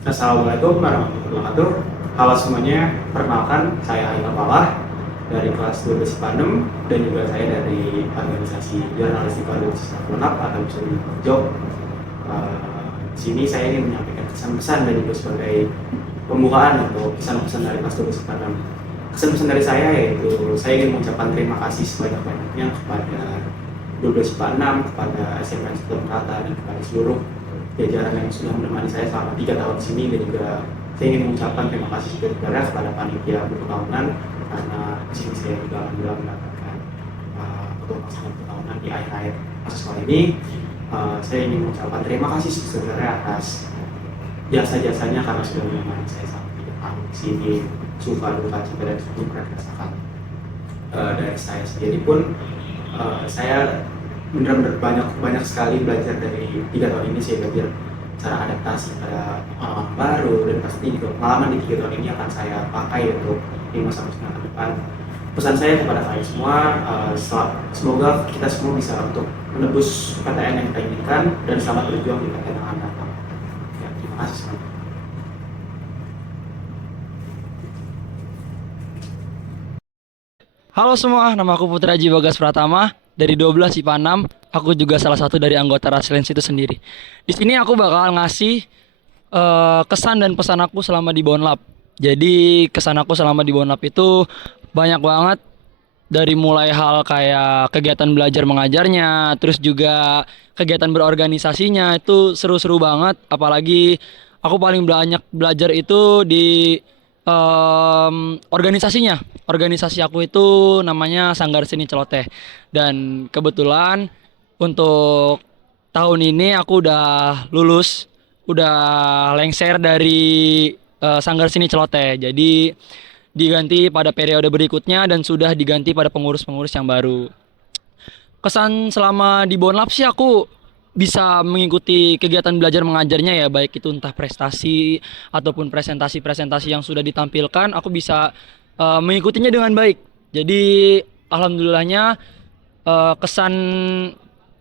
Assalamualaikum warahmatullahi wabarakatuh. Halo semuanya, perkenalkan saya Haikal Falah dari kelas 12 IPA 6 dan juga saya dari organisasi jurnalistik organisasi Unap atau bisa disebut JOB. Di sini saya ingin menyampaikan pesan-pesan dan juga sebagai pembukaan untuk pesan-pesan dari kelas 12 IPA 6. Pesan-pesan dari saya yaitu saya ingin mengucapkan terima kasih sebanyak-banyaknya kepada 12 IPA 6, kepada SMN Sekolah Merata dan kepada seluruh jajaran yang sudah menemani saya selama 3 tahun di sini, dan juga saya ingin mengucapkan terima kasih juga kepada panitia bertahunan karena di sini saya juga alhamdulillah mendapatkan ketua pasangan bertahunan di akhir-akhir masa sekolah ini. Saya ingin mengucapkan terima kasih sebenarnya atas jasa-jasanya karena sudah menemani saya selama 3 tahun di sini. Suka duka cita dan seperti pernah dirasakan dari saya sendiri pun, saya benar-benar banyak sekali belajar dari 3 tahun ini. Saya belajar cara adaptasi pada pengalaman baru, dan pasti juga pengalaman di 3 tahun ini akan saya pakai untuk di masa-masa ke depan. Pesan saya kepada kalian semua, semoga kita semua bisa untuk menebus PTN yang kita inginkan dan selamat berjuang di PTN yang akan datang. Ya, terima kasih semuanya. Halo semua, nama aku Putra Aji Bagas Pratama dari 12 IPA 6. Aku juga salah satu dari anggota Raslens itu sendiri. Di sini aku bakal ngasih kesan dan pesan aku selama di Bonlab. Jadi kesan aku selama di Bonlab itu banyak banget, dari mulai hal kayak kegiatan belajar mengajarnya, terus juga kegiatan berorganisasinya itu seru-seru banget. Apalagi aku paling banyak belajar itu di organisasinya. Organisasi aku itu namanya Sanggar Seni Celoteh. Dan kebetulan untuk tahun ini aku udah lulus, udah lengser dari Sanggar Seni Celoteh. Jadi diganti pada periode berikutnya dan sudah diganti pada pengurus-pengurus yang baru. Kesan selama di Bonlab sih aku bisa mengikuti kegiatan belajar mengajarnya ya, baik itu entah prestasi ataupun presentasi-presentasi yang sudah ditampilkan, aku bisa mengikutinya dengan baik. Jadi alhamdulillahnya kesan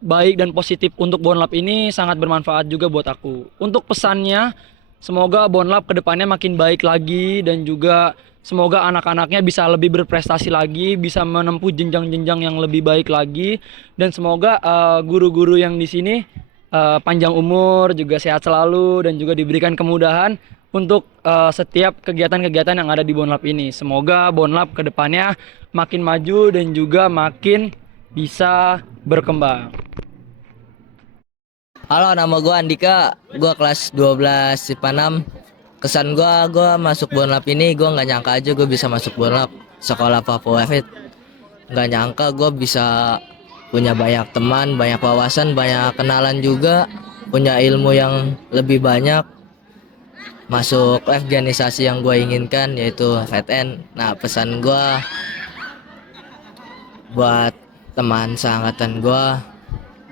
baik dan positif untuk Bonlab ini sangat bermanfaat juga buat aku. Untuk pesannya, semoga Bonlab kedepannya makin baik lagi dan juga semoga anak-anaknya bisa lebih berprestasi lagi, bisa menempuh jenjang-jenjang yang lebih baik lagi, dan semoga guru-guru yang di sini panjang umur, juga sehat selalu, dan juga diberikan kemudahan untuk setiap kegiatan-kegiatan yang ada di Bonlab ini. Semoga Bonlab kedepannya makin maju dan juga makin bisa berkembang. Halo, nama gue Andika. Gue kelas 12 IPA 6. Kesan gue masuk Bonlab ini, gue nggak nyangka aja gue bisa masuk Bonlab sekolah Papua Fit. Nggak nyangka gue bisa punya banyak teman, banyak wawasan, banyak kenalan juga, punya ilmu yang lebih banyak. Masuk organisasi yang gue inginkan yaitu FTN. Nah, pesan gue buat teman seangkatan gue,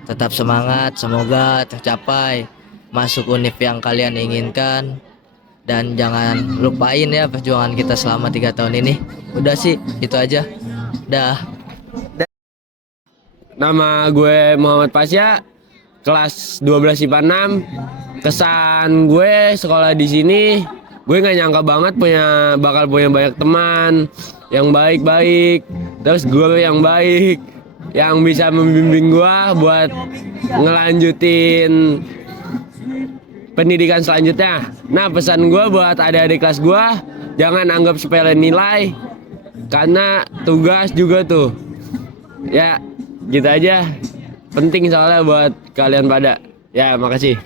tetap semangat, semoga tercapai masuk univ yang kalian inginkan, dan jangan lupain ya perjuangan kita selama 3 tahun ini. Udah sih, itu aja. Dah. Nama gue Muhammad Pasya, kelas 12 IPA 6. Kesan gue sekolah di sini, gue nggak nyangka banget bakal punya banyak teman yang baik-baik, terus gue yang baik, yang bisa membimbing gue buat ngelanjutin pendidikan selanjutnya. Nah, pesan gue buat adik-adik kelas gue, jangan anggap sepele nilai, karena tugas juga tuh. Ya, gitu aja. Penting soalnya buat kalian pada. Ya, makasih.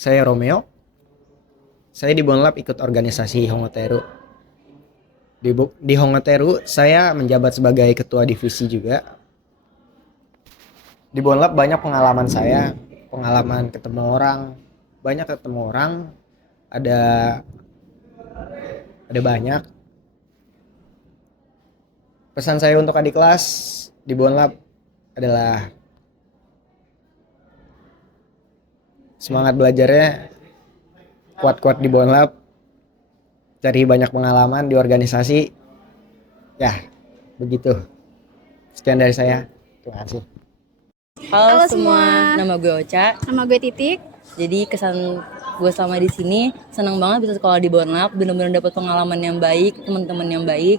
Saya Romeo. Saya di Bonlab ikut organisasi Hongoteru. Di Hongoteru saya menjabat sebagai ketua divisi juga. Di Bonlab banyak pengalaman saya, pengalaman ketemu orang, banyak ketemu orang, ada banyak. Pesan saya untuk adik kelas di Bonlab adalah semangat belajarnya, kuat-kuat di Bonlab, cari banyak pengalaman di organisasi. Ya, begitu. Sekian dari saya. Terima kasih. Halo Halo semua, semua. nama gue Ocha. Nama gue Titik. Jadi kesan gue selama di sini senang banget bisa sekolah di Bonlab, bener-bener dapet pengalaman yang baik, teman-teman yang baik.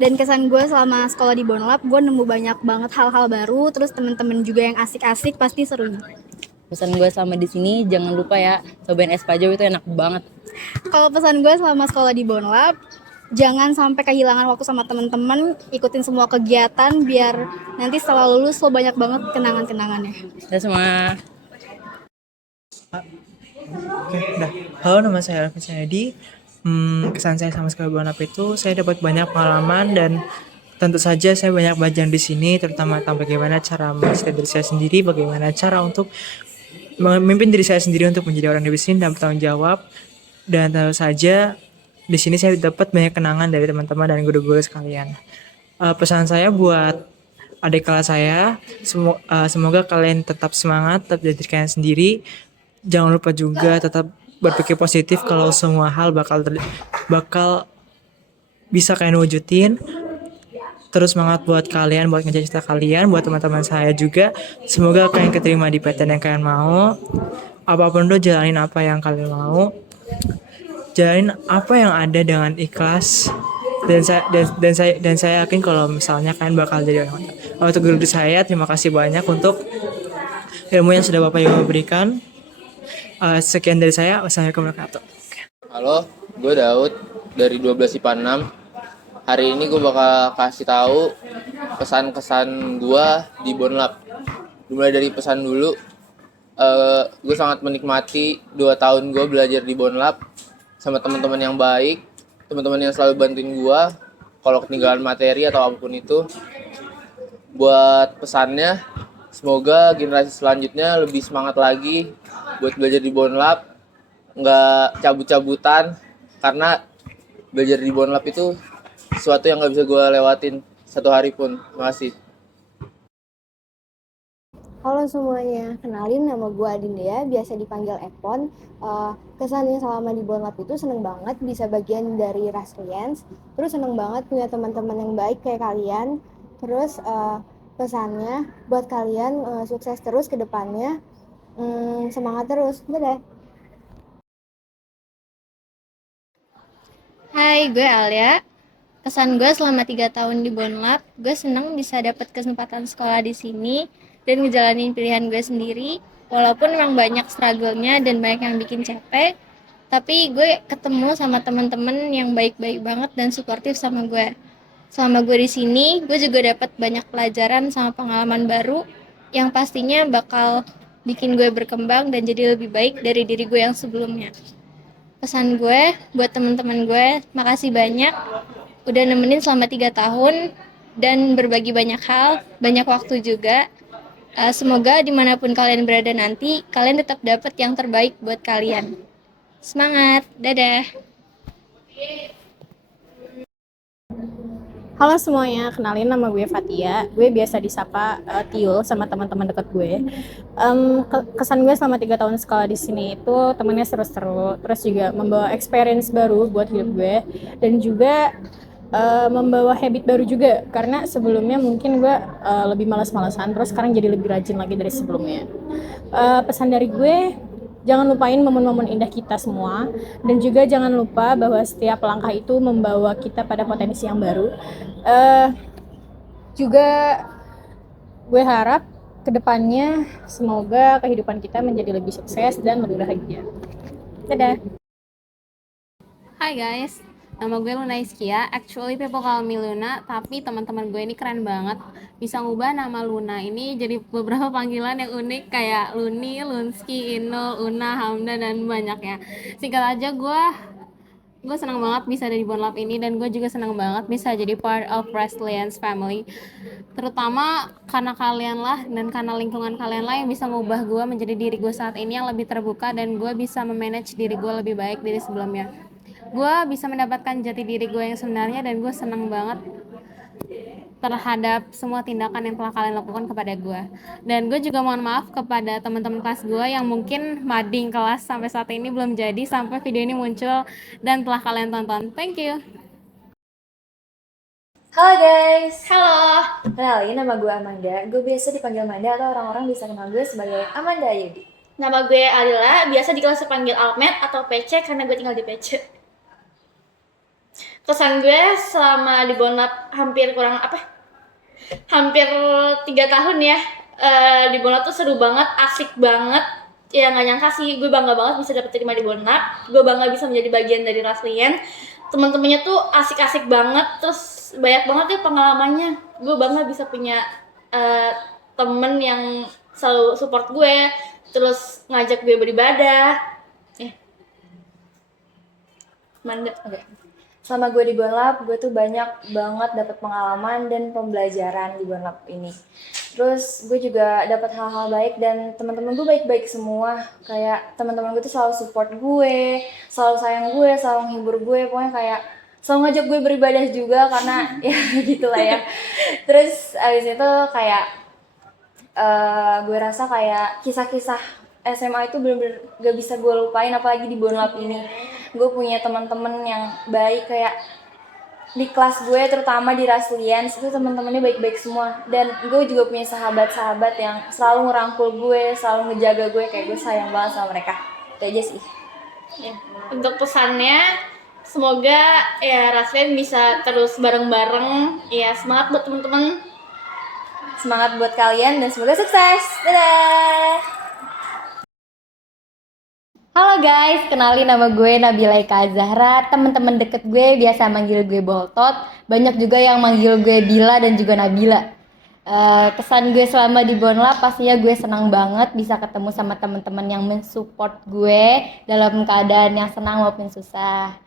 Dan kesan gue selama sekolah di Bonlab, gue nemu banyak banget hal-hal baru, terus temen-temen juga yang asik-asik, pasti serunya. Pesan gue selama di sini jangan lupa ya, cobain es Pajo, itu enak banget. Kalau pesan gue selama sekolah di Bonlab, jangan sampai kehilangan waktu sama teman-teman, ikutin semua kegiatan biar nanti setelah lulus lo banyak banget kenangan-kenangannya. Dan semua. Oke, udah. Halo, nama saya Alvin Sanadi. Kesan saya sama sekolah Bonap itu saya dapat banyak pengalaman dan tentu saja saya banyak belajar di sini, terutama tentang bagaimana cara mencintai diri saya sendiri, bagaimana cara untuk memimpin diri saya sendiri untuk menjadi orang yang lebih dan bertanggung jawab. Dan tentu saja di sini saya dapat banyak kenangan dari teman-teman dan guru-guru sekalian. Pesan saya buat adik kelas saya, semoga kalian tetap semangat, tetap jadi diri kalian sendiri. Jangan lupa juga tetap berpikir positif kalau semua hal bakal bisa kalian wujudin. Terus semangat buat kalian, buat ngejar cita kalian, buat teman-teman saya juga. Semoga kalian keterima di PTN yang kalian mau. Apapun itu jalanin apa yang kalian mau. Jalanin apa yang ada dengan ikhlas. Dan saya yakin kalau misalnya kalian bakal jadi orang. Untuk guru saya, terima kasih banyak untuk ilmu yang sudah Bapak Ibu berikan. Sekian dari saya. Wassalamualaikum warahmatullahi wabarakatuh. Halo, gue Daud dari 12 IPA 6. Hari ini gue bakal kasih tahu kesan-kesan gue di Bonlab. Dimulai dari pesan dulu. Gue sangat menikmati 2 tahun gue belajar di Bonlab sama teman-teman yang baik, teman-teman yang selalu bantuin gue kalau ketinggalan materi atau apapun itu. Buat pesannya, semoga generasi selanjutnya lebih semangat lagi buat belajar di Bonlab, nggak cabut-cabutan, karena belajar di Bonlab itu sesuatu yang nggak bisa gue lewatin satu hari pun. Terima kasih. Halo semuanya, kenalin nama gue Adindea, biasa dipanggil Epon. Kesannya selama di Bonlab itu seneng banget bisa bagian dari Raslians, terus seneng banget punya teman-teman yang baik kayak kalian. Terus pesannya buat kalian sukses terus ke depannya, semangat terus, dadah. Hai, gue Alia. Kesan gue selama 3 tahun di Bonlab, gue seneng bisa dapat kesempatan sekolah di sini dan ngejalanin pilihan gue sendiri. Walaupun memang banyak struggle-nya dan banyak yang bikin capek, tapi gue ketemu sama teman-teman yang baik-baik banget dan suportif sama gue. Selama gue di sini, gue juga dapat banyak pelajaran sama pengalaman baru yang pastinya bakal bikin gue berkembang dan jadi lebih baik dari diri gue yang sebelumnya. Pesan gue buat teman-teman gue, makasih banyak udah nemenin selama 3 tahun dan berbagi banyak hal, banyak waktu juga. Semoga dimanapun kalian berada nanti, kalian tetap dapat yang terbaik buat kalian. Semangat, dadah. Halo semuanya, kenalin nama gue Fatia. Gue biasa disapa Tiul sama teman-teman dekat gue. Kesan gue selama 3 tahun sekolah di sini itu temennya seru-seru, terus juga membawa experience baru buat hidup gue, dan juga membawa habit baru juga, karena sebelumnya mungkin gue lebih malas-malasan, terus sekarang jadi lebih rajin lagi dari sebelumnya. Pesan dari gue, jangan lupain momen-momen indah kita semua, dan juga jangan lupa bahwa setiap langkah itu membawa kita pada potensi yang baru. Juga gue harap kedepannya semoga kehidupan kita menjadi lebih sukses dan lebih bahagia. Dadah. Hi guys, nama gue Luna Iskia. Actually people call me Luna, tapi teman-teman gue ini keren banget. Bisa ngubah nama Luna ini jadi beberapa panggilan yang unik kayak Luni, Lunski, Inul, Una, Hamda, dan banyaknya. Singkat aja, gue senang banget bisa ada di Bonlab ini, dan gue juga senang banget bisa jadi part of Resilience Family. Terutama karena kalian lah dan karena lingkungan kalian lah yang bisa ngubah gue menjadi diri gue saat ini yang lebih terbuka, dan gue bisa memanage diri gue lebih baik dari sebelumnya. Gue bisa mendapatkan jati diri gue yang sebenarnya, dan gue senang banget terhadap semua tindakan yang telah kalian lakukan kepada gue. Dan gue juga mohon maaf kepada teman-teman kelas gue yang mungkin mading kelas sampai saat ini belum jadi sampai video ini muncul dan telah kalian tonton. Thank you. Halo guys. Halo. Kenalin, nama gue Amanda. Gue biasa dipanggil Amanda atau orang-orang bisa kenal gue sebagai Amanda Ayudi. Nama gue Adela, biasa di kelas dipanggil Almet atau PC karena gue tinggal di PC. Kesan gue selama di Bonlab hampir 3 tahun ya. Di Bonlab tuh seru banget, asik banget. Ya nggak nyangka sih, gue bangga banget bisa dapet terima di Bonlab. Gue bangga bisa menjadi bagian dari Raslian. Teman-temannya tuh asik-asik banget, terus banyak banget ya pengalamannya. Gue bangga bisa punya temen yang selalu support gue, terus ngajak gue beribadah. Manda. Oke. Selama gue di Bonlab, gue tuh banyak banget dapat pengalaman dan pembelajaran di Bonlab ini. Terus gue juga dapat hal-hal baik dan teman-teman gue baik-baik semua. Kayak teman-teman gue tuh selalu support gue, selalu sayang gue, selalu menghibur gue. Pokoknya kayak selalu ngajak gue beribadah juga karena ya gitulah ya. Terus abis itu kayak gue rasa kayak kisah-kisah SMA itu bener-bener gak bisa gue lupain, apalagi di Bonlab ini. Gue punya teman-teman yang baik, kayak di kelas gue terutama di Raslians itu teman-temannya baik-baik semua, dan gue juga punya sahabat-sahabat yang selalu ngerangkul gue, selalu ngejaga gue, kayak gue sayang banget sama mereka. Itu aja sih. Ya. Untuk pesannya, semoga ya Raslian bisa terus bareng-bareng. Ya semangat buat teman-teman. Semangat buat kalian dan semoga sukses. Dadah. Halo guys, kenalin nama gue Nabila Eka Zahra. Temen-temen deket gue biasa manggil gue Boltot. Banyak juga yang manggil gue Bila dan juga Nabila. Kesan gue selama di Bonlab pastinya gue senang banget bisa ketemu sama teman-teman yang mensupport gue dalam keadaan yang senang maupun susah.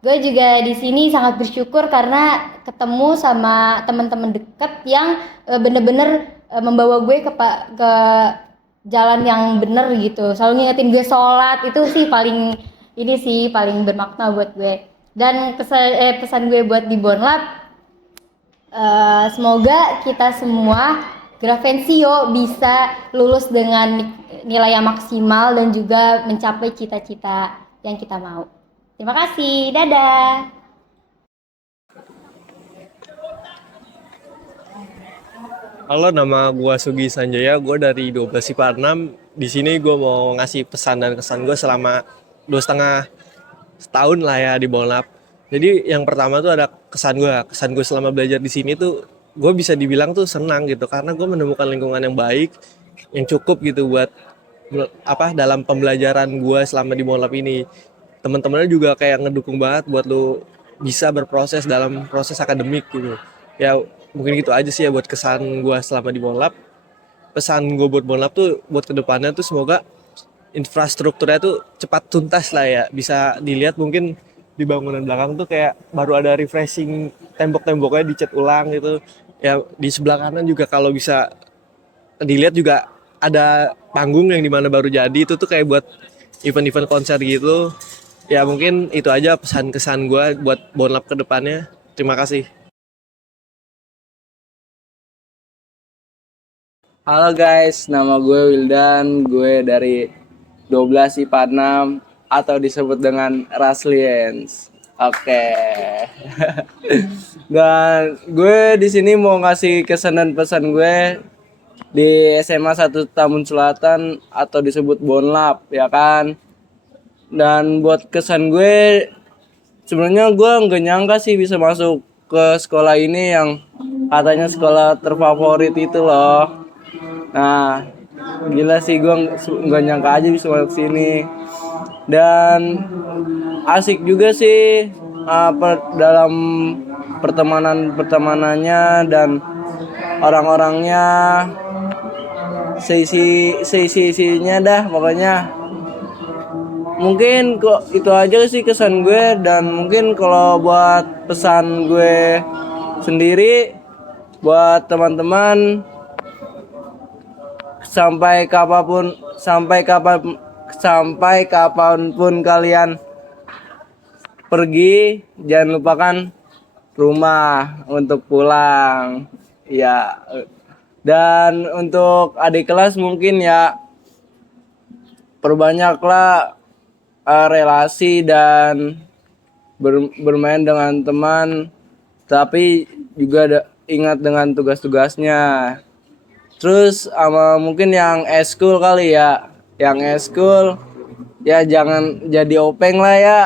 Gue juga di sini sangat bersyukur karena ketemu sama teman-teman deket yang bener-bener membawa gue ke jalan yang bener gitu, selalu ngingetin gue sholat. Itu sih paling bermakna buat gue. Dan pesan gue buat di Bonlab, semoga kita semua Grafensio bisa lulus dengan nilai yang maksimal dan juga mencapai cita-cita yang kita mau. Terima kasih, dadah. Halo, nama gue Sugi Sanjaya, gue dari 12 IPA 6. Di sini gue mau ngasih pesan dan kesan gue selama 2,5 tahun lah ya di Bonlab. Jadi yang pertama tuh ada kesan gue selama belajar di sini tuh gue bisa dibilang tuh senang gitu, karena gue menemukan lingkungan yang baik, yang cukup gitu buat dalam pembelajaran gue selama di Bonlab ini. Teman-temannya juga kayak ngedukung banget buat lu bisa berproses dalam proses akademik gitu. Ya mungkin gitu aja sih ya buat kesan gue selama di Bonlab. Pesan gue buat Bonlab tuh buat kedepannya tuh semoga infrastrukturnya tuh cepat tuntas lah ya. Bisa dilihat mungkin di bangunan belakang tuh kayak baru ada refreshing, tembok-temboknya dicat ulang gitu. Ya di sebelah kanan juga kalau bisa dilihat juga ada panggung yang dimana baru jadi, itu tuh kayak buat event-event konser gitu. Ya mungkin itu aja pesan kesan gue buat Bonlab kedepannya. Terima kasih. Halo guys, nama gue Wildan, gue dari 12 IPA 6 atau disebut dengan Raslians. Oke. Dan gue di sini mau ngasih kesan dan pesan gue di SMA 1 Tambun Selatan atau disebut Bonlab, ya kan. Dan buat kesan gue, sebenarnya gue nggak nyangka sih bisa masuk ke sekolah ini yang katanya sekolah terfavorit itu loh. Nah, gila sih, gue nggak nyangka aja bisa masuk sini. Dan asik juga sih dalam pertemanannya dan orang-orangnya, sisi-sisinya dah pokoknya. Mungkin kok itu aja sih kesan gue, dan mungkin kalau buat pesan gue sendiri buat teman-teman, sampai kapanpun kalian pergi, jangan lupakan rumah untuk pulang ya. Dan untuk adik kelas mungkin ya perbanyaklah relasi dan bermain dengan teman, tapi juga ingat dengan tugas-tugasnya. Terus sama mungkin yang eskul kali ya. Yang eskul ya jangan jadi openg lah ya.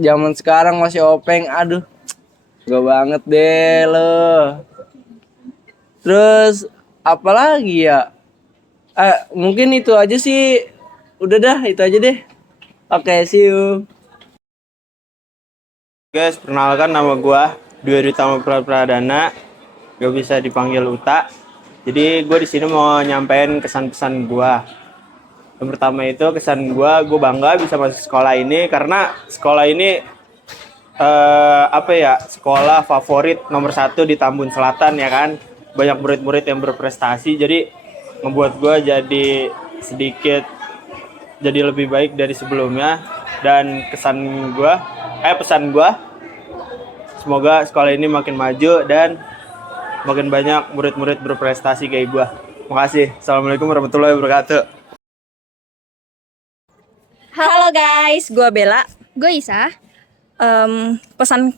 Zaman sekarang masih openg, aduh. Gak banget deh lo. Terus apalagi ya? Mungkin itu aja sih. Udah dah, itu aja deh. Oke, see you. Guys, perkenalkan nama gua Dwi Ritama Pradana. Gak bisa dipanggil Uta. Jadi gue di sini mau nyampein kesan-pesan gua. Yang pertama itu kesan gua bangga bisa masuk sekolah ini karena sekolah ini sekolah favorit nomor 1 di Tambun Selatan ya kan. Banyak murid-murid yang berprestasi, jadi membuat gua jadi sedikit jadi lebih baik dari sebelumnya. Dan pesan gua semoga sekolah ini makin maju dan makin banyak murid-murid berprestasi kayak gua. Makasih. Assalamualaikum warahmatullahi wabarakatuh. Halo guys, gue Bella, gue Isa. Pesan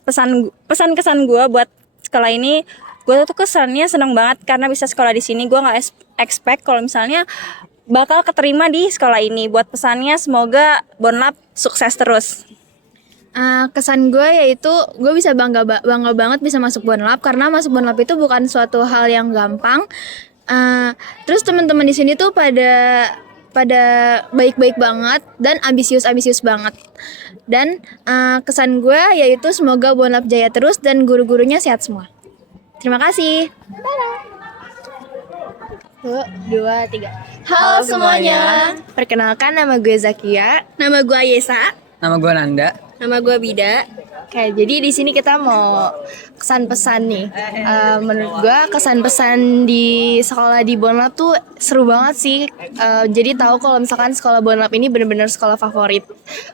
kesan gue buat sekolah ini, gue tuh kesannya seneng banget karena bisa sekolah di sini. Gue nggak expect kalau misalnya bakal keterima di sekolah ini. Buat pesannya semoga Bonlab sukses terus. Kesan gue yaitu gue bisa bangga banget bisa masuk Bonlab karena masuk Bonlab itu bukan suatu hal yang gampang. Terus teman-teman di sini tuh pada baik-baik banget dan ambisius banget. Dan kesan gue yaitu semoga Bonlab jaya terus dan guru-gurunya sehat semua. Terima kasih. 1, 2, 3. Halo semuanya. Perkenalkan, nama gue Zakia. Nama gue Yesa. Nama gue Nanda. Nama gue Bida. Oke, jadi di sini kita mau kesan-pesan nih. Menurut gue kesan-pesan di sekolah di Bonlab tuh seru banget sih. Jadi tahu kalau misalkan sekolah Bonlab ini benar-benar sekolah favorit.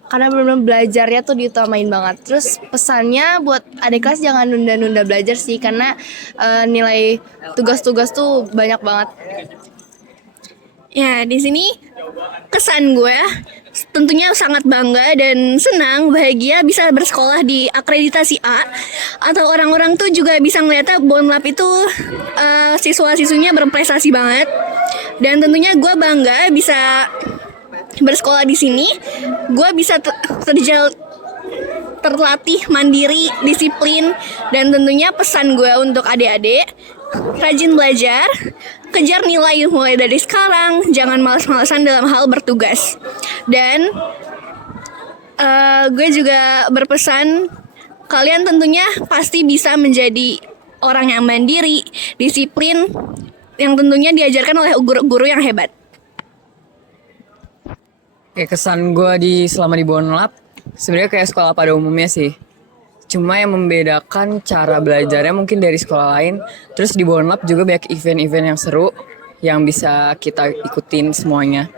Karena benar-benar belajarnya tuh diutamain banget. Terus pesannya buat adik kelas jangan nunda-nunda belajar sih, karena nilai tugas-tugas tuh banyak banget. Ya, di sini kesan gue tentunya sangat bangga dan senang, bahagia bisa bersekolah di akreditasi A, atau orang-orang tuh juga bisa ngeliatnya Bonlab itu siswa-siswinya berprestasi banget. Dan tentunya gue bangga bisa bersekolah di sini. Gue bisa terlatih mandiri, disiplin, dan tentunya pesan gue untuk adik-adik, rajin belajar, kejar nilai mulai dari sekarang, jangan malas-malasan dalam hal bertugas. Dan gue juga berpesan, kalian tentunya pasti bisa menjadi orang yang mandiri, disiplin, yang tentunya diajarkan oleh guru-guru yang hebat. Kesan gue selama di Bonlab sebenarnya kayak sekolah pada umumnya sih. Cuma yang membedakan cara belajarnya mungkin dari sekolah lain. Terus di Bonlab juga banyak event-event yang seru yang bisa kita ikutin semuanya.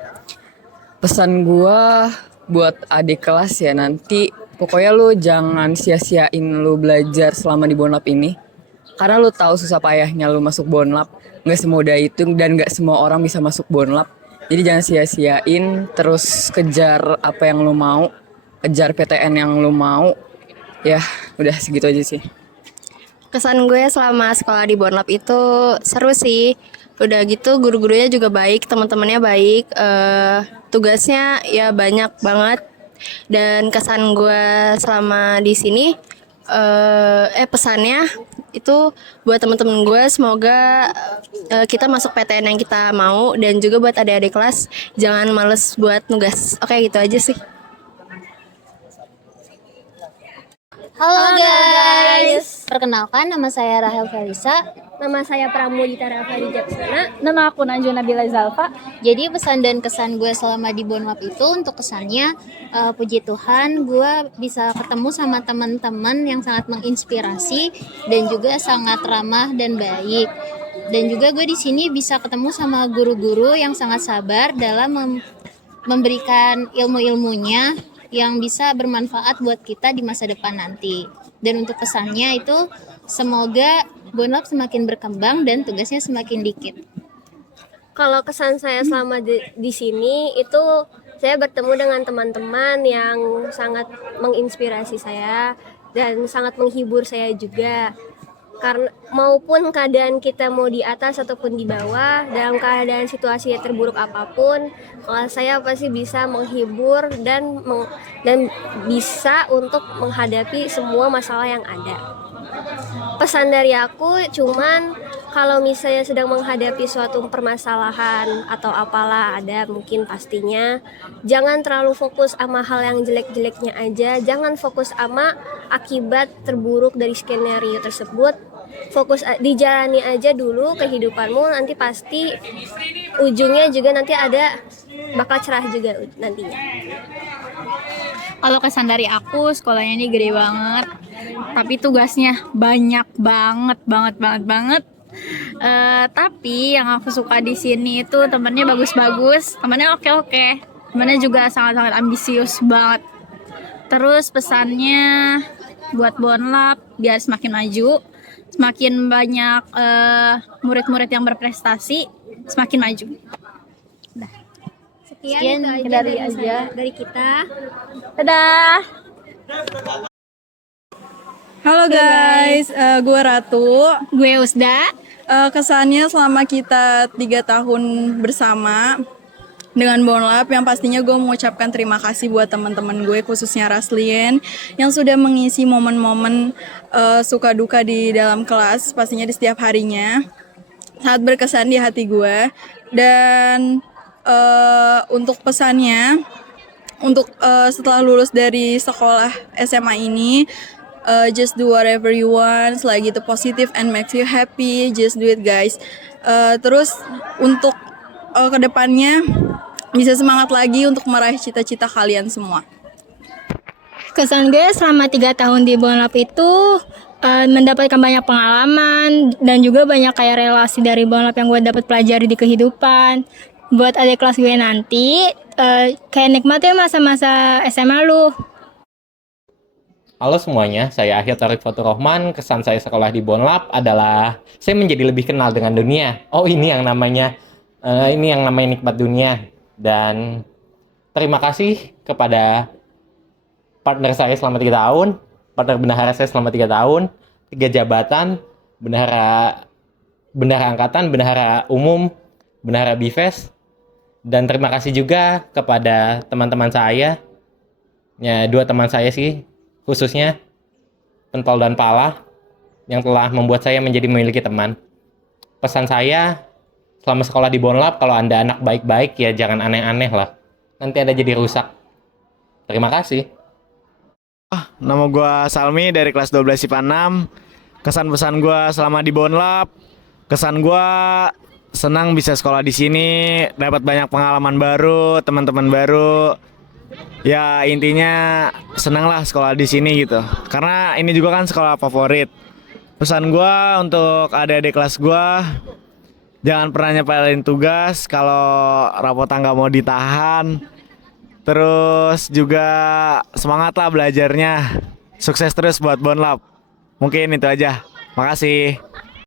Pesan gua buat adik kelas ya, nanti pokoknya lu jangan sia-siain lu belajar selama di Bonlab ini. Karena lu tahu susah payahnya lu masuk Bonlab. Nggak semudah itu dan nggak semua orang bisa masuk Bonlab. Jadi jangan sia-siain, terus kejar apa yang lu mau, kejar PTN yang lu mau. Ya, udah segitu aja sih. Kesan gue selama sekolah di Bonlab itu seru sih. Udah gitu guru-gurunya juga baik, teman-temannya baik, tugasnya ya banyak banget. Dan kesan gue selama di sini, pesannya itu buat teman-teman gue, semoga kita masuk PTN yang kita mau, dan juga buat adik-adik kelas jangan males buat nugas. Oke, gitu aja sih. Halo guys. Perkenalkan, nama saya Rahel Felisa. Nama saya Pramudita Rafali Jaksana. Nama aku Najwa Nabila Zalfa. Jadi pesan dan kesan gue selama di Bonlab itu, untuk kesannya puji Tuhan gue bisa ketemu sama teman-teman yang sangat menginspirasi dan juga sangat ramah dan baik. Dan juga gue di sini bisa ketemu sama guru-guru yang sangat sabar dalam memberikan ilmu-ilmunya yang bisa bermanfaat buat kita di masa depan nanti. Dan untuk pesannya itu, semoga Bonlab semakin berkembang dan tugasnya semakin dikit. Kalau kesan saya selama di sini itu, saya bertemu dengan teman-teman yang sangat menginspirasi saya dan sangat menghibur saya juga. karena maupun keadaan kita mau di atas ataupun di bawah, dalam keadaan situasi terburuk apapun, kalau saya pasti bisa menghibur dan bisa untuk menghadapi semua masalah yang ada. Pesan dari aku cuman kalau misalnya sedang menghadapi suatu permasalahan atau apalah ada mungkin pastinya, jangan terlalu fokus sama hal yang jelek-jeleknya aja, jangan fokus sama akibat terburuk dari skenario tersebut. Fokus dijalani aja dulu kehidupanmu, nanti pasti ujungnya juga nanti ada bakal cerah juga nantinya. Kalau kesan dari aku, sekolahnya ini gede banget, tapi tugasnya banyak banget. Tapi yang aku suka di sini itu temennya bagus-bagus, temennya oke, temennya juga sangat-sangat ambisius banget. Terus pesannya buat Bonlab biar semakin maju, semakin banyak murid-murid yang berprestasi, semakin maju. Sekian itu dari kita. Dadah. Halo guys, gue Ratu. Gue Usda. Kesannya selama kita 3 tahun bersama dengan Bonlab, yang pastinya gue mengucapkan terima kasih buat teman-teman gue, khususnya Raslien, yang sudah mengisi momen-momen suka duka di dalam kelas, pastinya di setiap harinya. Sangat berkesan di hati gue. Dan untuk pesannya, untuk setelah lulus dari sekolah SMA ini, just do whatever you want, selagi itu positif and makes you happy, just do it guys. Terus untuk kedepannya bisa semangat lagi untuk meraih cita-cita kalian semua. Kesan gue selama 3 tahun di Bonlab itu mendapatkan banyak pengalaman dan juga banyak kayak relasi dari Bonlab yang gue dapat pelajari di kehidupan. Buat adik kelas gue nanti, kayak nikmatin masa-masa SMA lu. Halo semuanya, saya Akhil Tarik Fatur Rohman. Kesan saya sekolah di Bonlab adalah saya menjadi lebih kenal dengan dunia. Oh, ini yang namanya nikmat dunia. Dan terima kasih kepada partner saya selama 3 tahun, partner bendahara saya selama 3 tahun, 3 jabatan, bendahara angkatan, bendahara umum, bendahara Bifes. Dan terima kasih juga kepada teman-teman saya, ya 2 teman saya sih, khususnya Pentol dan Pala, yang telah membuat saya menjadi memiliki teman. Pesan saya, selama sekolah di Bonlab, kalau Anda anak baik-baik, ya jangan aneh-aneh lah. Nanti Anda jadi rusak. Terima kasih. Nama gue Salmi dari kelas 12 IPA 6. Kesan-pesan gue selama di Bonlab, kesan gue senang bisa sekolah di sini, dapat banyak pengalaman baru, teman-teman baru. Ya intinya senang lah sekolah di sini gitu. Karena ini juga kan sekolah favorit. Pesan gue untuk adik-adik kelas gue, jangan pernah nyepelin tugas kalau rapotan nggak mau ditahan. Terus juga semangat lah belajarnya. Sukses terus buat Bonlab. Mungkin itu aja. Makasih.